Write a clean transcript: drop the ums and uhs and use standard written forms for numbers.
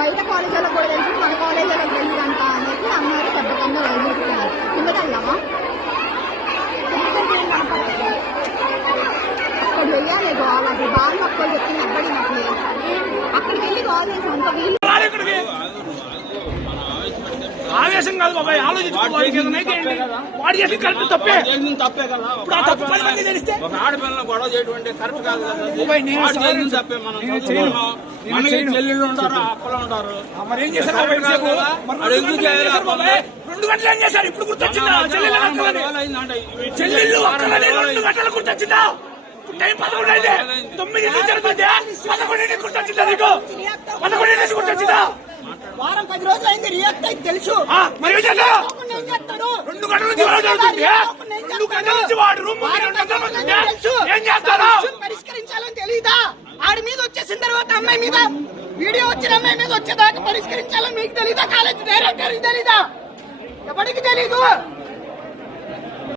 బయట కాలేజీలో కూడా తెలిసి మన కాలేజీలో తెలియదంట అనేసి అమ్మాయి పెద్దకంగా వెళ్ళిపోతున్నారు. కిందకెళ్దామా? అక్కడ వెళ్ళాలి గోల్, అది బాగా అక్కడ చెప్పింది అబ్బడినట్లే. అక్కడికి వెళ్ళి కాల్ చేసాం అంత వీళ్ళు ఆవేశం కాదు బాబాయ్, ఆలోచించుకోవాలి. వాడు చేసి కరెక్ట్ తప్పే కదా. ఇప్పుడు ఆ తప్పు 10 మంది తెలిస్తే ఒక ఆడపిల్లలు గొడవ చేయడం కరెక్ట్ కాదు కదా. తప్పే మనం చెల్లెళ్ళు ఉంటారు, అప్పలు ఉంటారు. మరి ఏం చేశారు? 2 గంటలు ఏం చేశారు? ఇప్పుడు గుర్తొచ్చిందా? చెల్లెళ్ళు 2 గంటలు గుర్తొచ్చిందా? టైం 11 అయితే 9 జరుగుతుంది. 11 గుర్తొచ్చిందా నీకు? 11 గుర్తొచ్చిందా? వారం 10 రోజులు అయింది. రియాక్ట్ అయితే తెలుసు. మరి ఏం చేస్తారు? 2 గంటల నుంచి జరుగుతుంది. 2 గంటల నుంచి వాడు రూమ్ ఏం చేస్తారు? పరిష్కరించాలని తెలియదా? ఆడి మీద వచ్చేసిన తర్వాత అమ్మాయి మీద వీడియో వచ్చిన అమ్మాయి మీద వచ్చేదాకా పరిష్కరించాలని మీకు తెలీదా? కాలేజ్ డైరెక్టర్ తెలీదా? ఎవరికి తెలీదు?